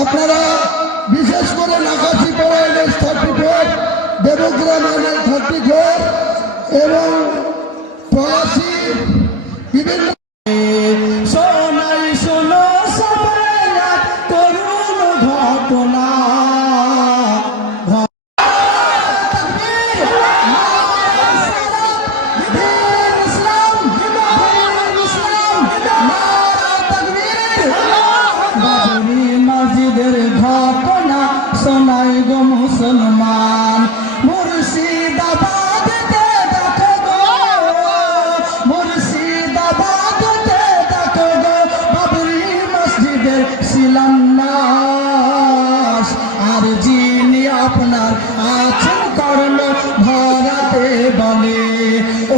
আপনারা বিশেষ করে নাকাশিপাড়া NH-34, দেবগ্রাম NH-34 এবং পলাশী বিভিন্ন ঘটনা শোনাই গো মুসলমান মুর্শিদাবাদতে দেখো গো মুর্শিদাবাদতে দেখো গো বাবরি মসজিদের শিলান্যাস আর যিনি আপনার আছেন কর্ণ ভরাতে বলে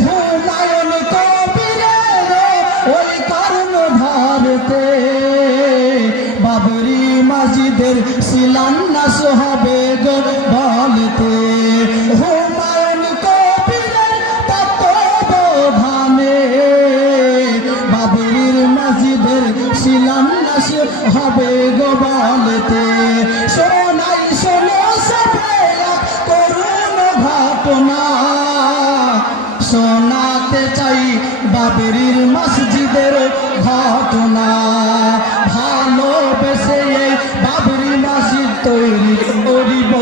হুমায়ুন কবিরের ওই কর্ণ ধরতে বাবরি মসজিদের শিলান্যাস হবে গো বলতে হুমায়ুন কবিরের তত্ত্বাবধানে বাবরি মসজিদের শিলান্যাস হবে গো বলতে শোনাই শোনো সবে করুণ ঘটনা শোনাতে চাই বাবরির মসজিদের ঘটনা ভালোবেসে এই বাবরি মসজিদ তৈরি করিব।